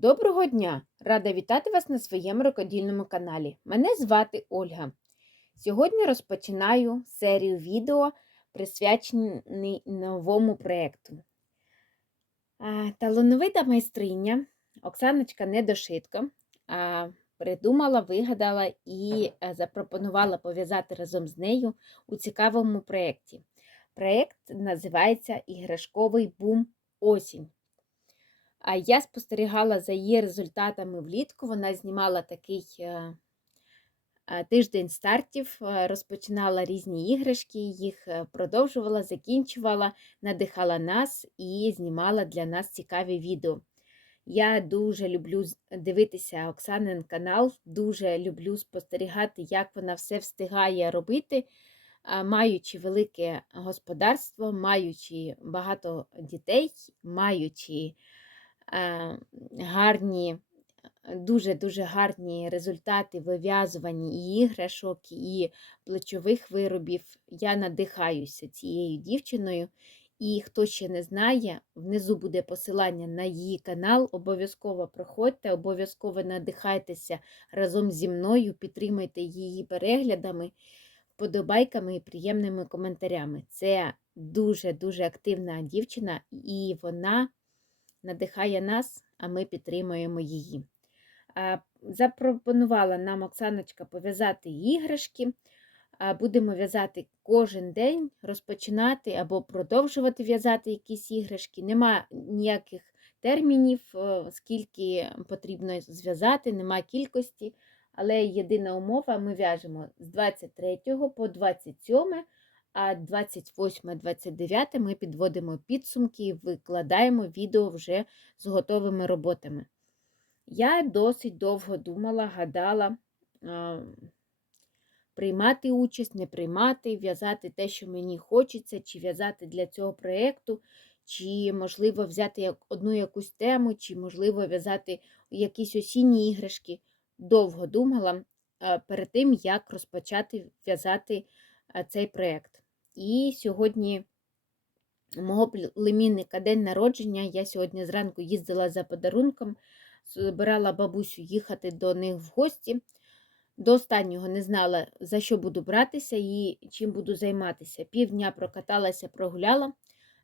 Доброго дня! Рада вітати вас на своєму рукодільному каналі. Мене звати Ольга. Сьогодні розпочинаю серію відео, присвячений новому проєкту. Талановита майстриня Оксаночка Недошитко придумала, вигадала і запропонувала пов'язати разом з нею у цікавому проєкті. Проєкт називається Іграшковий бум осінь. А я спостерігала за її результатами влітку. Вона знімала такий е, е, тиждень стартів, е, розпочинала різні іграшки, їх продовжувала, закінчувала, надихала нас і знімала для нас цікаві відео. Я дуже люблю дивитися Оксанин канал, дуже люблю спостерігати, як вона все встигає робити, маючи велике господарство, маючи багато дітей, маючи гарні, дуже-дуже гарні результати вив'язування і іграшок, і плечових виробів. Я надихаюся цією дівчиною. І хто ще не знає, внизу буде посилання на її канал. Обов'язково проходьте, обов'язково надихайтеся разом зі мною, підтримайте її переглядами, вподобайками і приємними коментарями. Це дуже-дуже активна дівчина, і вона надихає нас, а ми підтримуємо її. Запропонувала нам Оксаночка пов'язати іграшки. Будемо в'язати кожен день, розпочинати або продовжувати в'язати якісь іграшки. Нема ніяких термінів, скільки потрібно зв'язати, нема кількості. Але єдина умова, ми в'яжемо з 23 по 27, а 28-29 ми підводимо підсумки і викладаємо відео вже з готовими роботами. Я досить довго думала, гадала, приймати участь, не приймати, в'язати те, що мені хочеться, чи в'язати для цього проєкту, чи, можливо, взяти одну якусь тему, чи, можливо, в'язати якісь осінні іграшки. Довго думала перед тим, як розпочати в'язати цей проєкт. І сьогодні мого племінника день народження. Я сьогодні зранку їздила за подарунком, збирала бабусю їхати до них в гості. До останнього не знала, за що буду братися і чим буду займатися. Півдня прокаталася, прогуляла.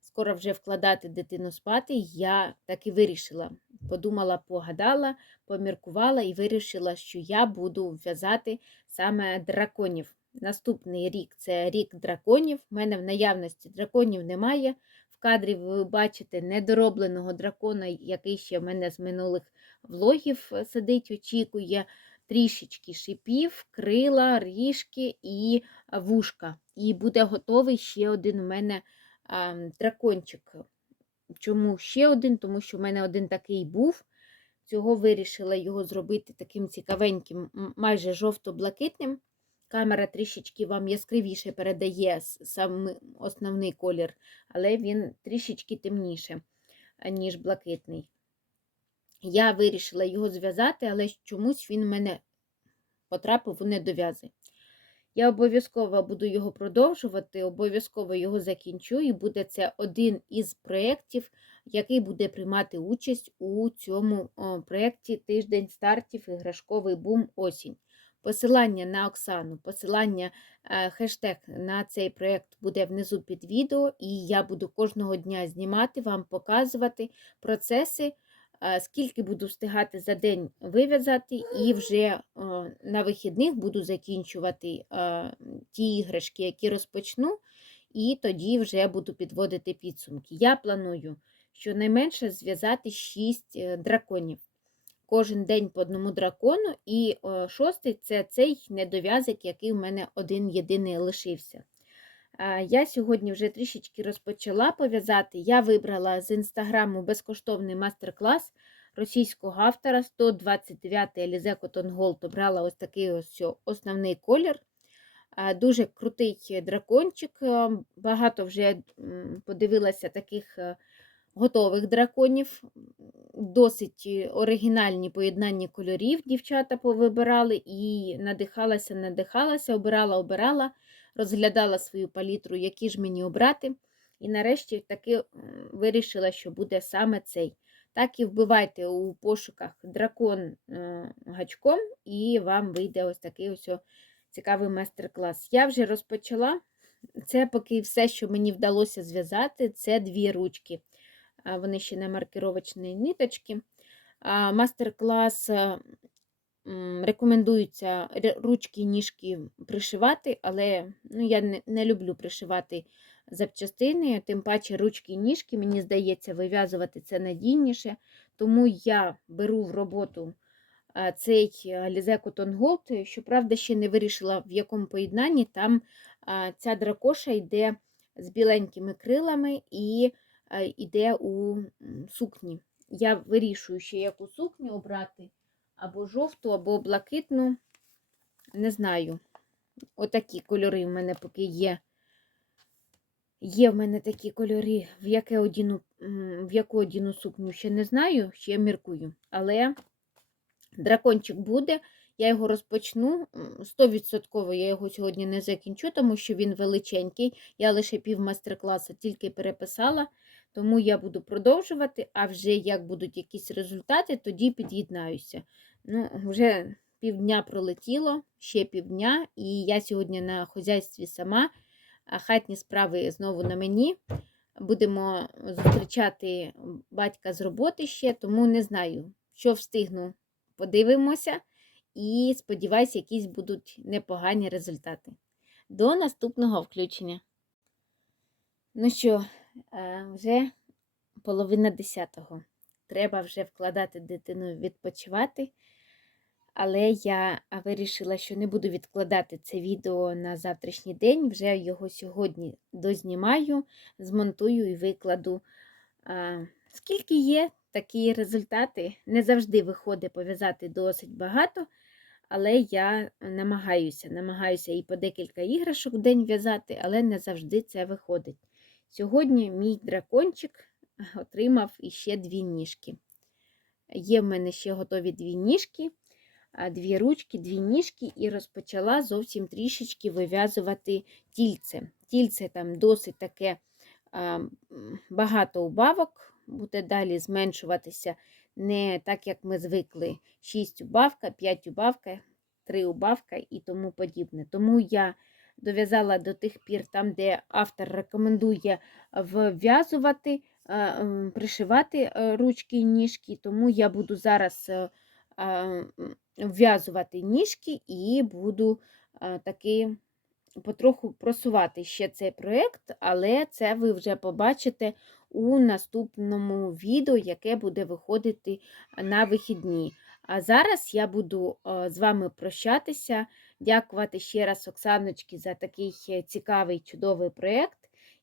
Скоро вже вкладати дитину спати. Я так і вирішила. Подумала, погадала, поміркувала і вирішила, що я буду в'язати саме драконів. Наступний рік це рік драконів. У мене в наявності драконів немає. В кадрі ви бачите недоробленого дракона, який ще в мене з минулих влогів е, сидить, очікує. Трішечки шипів, крила, ріжки і вушка. І буде готовий ще один у мене дракончик. Чому ще один? Тому що в мене один такий був. Цього вирішила його зробити таким цікавеньким, майже жовто-блакитним. Камера трішечки вам яскравіше передає сам основний колір, але він трішечки темніше, ніж блакитний. Я вирішила його зв'язати, але чомусь він в мене потрапив у недов'язи. Я обов'язково буду його продовжувати, обов'язково його закінчу, і буде це один із проєктів, який буде приймати участь у цьому проєкті Тиждень стартів іграшковий бум осінь. Посилання на Оксану, посилання, е, хештег на цей проєкт буде внизу під відео, і я буду кожного дня знімати, вам показувати процеси, е, скільки буду встигати за день вив'язати, і вже на вихідних буду закінчувати е, ті іграшки, які розпочну, і тоді вже буду підводити підсумки. Я планую щонайменше зв'язати 6 драконів. Кожен день по одному дракону, і е, шостий це цей недов'язок, який в мене один єдиний лишився. А, Я сьогодні вже трішечки розпочала пов'язати. Я вибрала з інстаграму безкоштовний мастер-клас російського автора 129 Alize Cotton Gold. Ось такий ось основний колір. Дуже крутий дракончик. е, Багато вже подивилася таких е, готових драконів. Досить е, оригінальні поєднання кольорів дівчата повибирали і надихалася, надихалася, обирала, обирала, розглядала свою палітру, які ж мені обрати. І нарешті таки вирішила, що буде саме цей. так і вбивайте у пошуках дракон е, гачком, і вам вийде ось такий ось цікавий майстер-клас. Я вже розпочала. Це поки все, що мені вдалося зв'язати, це дві ручки. Вони ще на маркировочні ниточки. Мастер-клас рекомендується ручки і ніжки пришивати, але ну, я не, не люблю пришивати запчастини, тим паче ручки і ніжки, мені здається, вив'язувати це надійніше. Тому я беру в роботу цей Alize Cotton Gold. Щоправда, ще не вирішила, в якому поєднанні. Там ця дракоша йде з біленькими крилами і йде у сукні. Я вирішую, ще яку сукню обрати, або жовту, або блакитну. Не знаю. Отакі кольори в мене поки є. Є в мене такі кольори, в, яке одіну, в яку одіну сукню ще не знаю, ще міркую. Але дракончик буде, я його розпочну. 100% я його сьогодні не закінчу, тому що він величенький. Я лише пів майстер-класу тільки переписала, тому я буду продовжувати, а вже як будуть якісь результати, тоді під'єднаюся. Ну, вже півдня пролетіло, ще півдня, і я сьогодні на хозяйстві сама а хатні справи знову на мені. Будемо зустрічати батька з роботи ще, тому не знаю, що встигну. Подивимося і сподіваюся, якісь будуть непогані результати. До наступного включення. Ну що, вже половина десятого. Треба вже вкладати дитину відпочивати. Але я вирішила, що не буду відкладати це відео на завтрашній день. Вже його сьогодні дознімаю, змонтую і викладу. Скільки є такі результати, не завжди виходить пов'язати досить багато, але я намагаюся, намагаюся і по декілька іграшок в день в'язати, але не завжди це виходить. Сьогодні мій дракончик отримав іще дві ніжки. Є в мене ще готові дві ніжки дві ручки, дві ніжки і розпочала зовсім трішечки вив'язувати тільце. Тільце там досить таке багато убавок, буде далі зменшуватися не так, як ми звикли: 6 убавка, 5 убавка, 3 убавка і тому подібне. Тому я дов'язала до тих пір, там, де автор рекомендує вв'язувати, пришивати е, ручки і ніжки, тому я буду зараз. е, вв'язувати ніжки і буду таки потроху просувати ще цей проєкт, але це ви вже побачите у наступному відео, яке буде виходити на вихідні. А зараз я буду з вами прощатися, дякувати ще раз Оксаночці за такий е, цікавий, чудовий проєкт.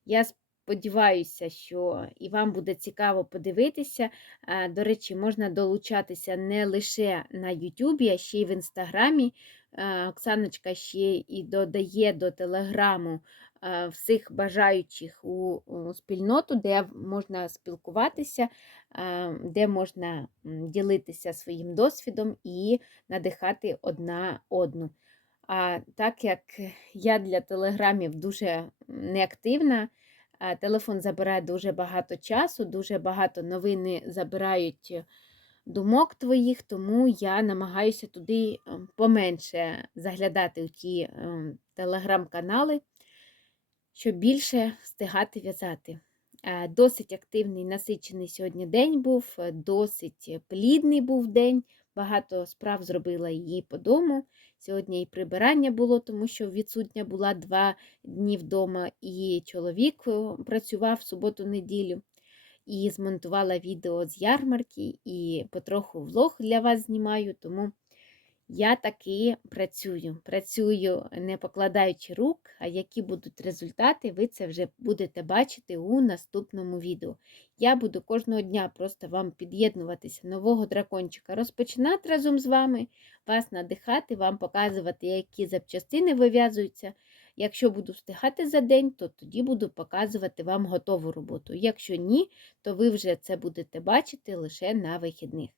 Я сподіваюся, що і вам буде цікаво подивитися. До речі, можна долучатися не лише на Ютубі, а ще й в Інстаграмі. Оксаночка ще і додає до телеграму всіх бажаючих у спільноту, де можна спілкуватися, де можна ділитися своїм досвідом і надихати одна одну. А так як я для телеграмів дуже неактивна, Телефон забирає дуже багато часу, дуже багато новини забирають е, думок твоїх, тому я намагаюся туди е, поменше заглядати у ті е, телеграм-канали, щоб більше встигати в'язати. Е, Досить активний, насичений сьогодні день був, досить плідний був день. Багато справ зробила її по дому. Сьогодні і прибирання було, тому що відсутня була два дні вдома, і чоловік е, працював суботу-неділю. І змонтувала відео з ярмарки, і потроху влог для вас знімаю, тому я таки працюю. Працюю, не покладаючи рук, а які будуть результати, ви це вже будете бачити у наступному відео. Я буду кожного дня просто вам під'єднуватися нового дракончика, розпочинати разом з вами, вас надихати, вам показувати, які запчастини вив'язуються. Якщо буду встигати за день, то тоді буду показувати вам готову роботу. Якщо ні, то ви вже це будете бачити лише на вихідних.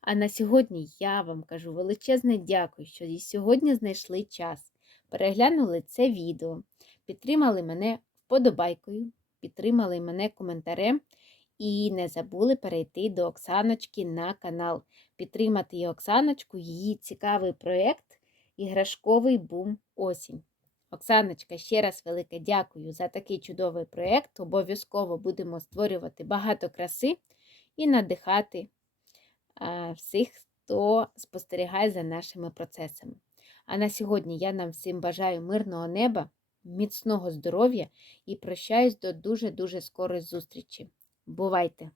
А на сьогодні я вам кажу величезне дякую, що і сьогодні знайшли час, переглянули це відео, підтримали мене вподобайкою, підтримали мене коментарем І не забули перейти до Оксаночки на канал, підтримати її Оксаночку, її цікавий проєкт Іграшковий бум осінь. Оксаночка, ще раз велике дякую за такий чудовий проєкт. Обов'язково будемо створювати багато краси і надихати всіх, хто спостерігає за нашими процесами. А на сьогодні я нам всім бажаю мирного неба, міцного здоров'я і прощаюсь до дуже-дуже скорої зустрічі. Бувайте!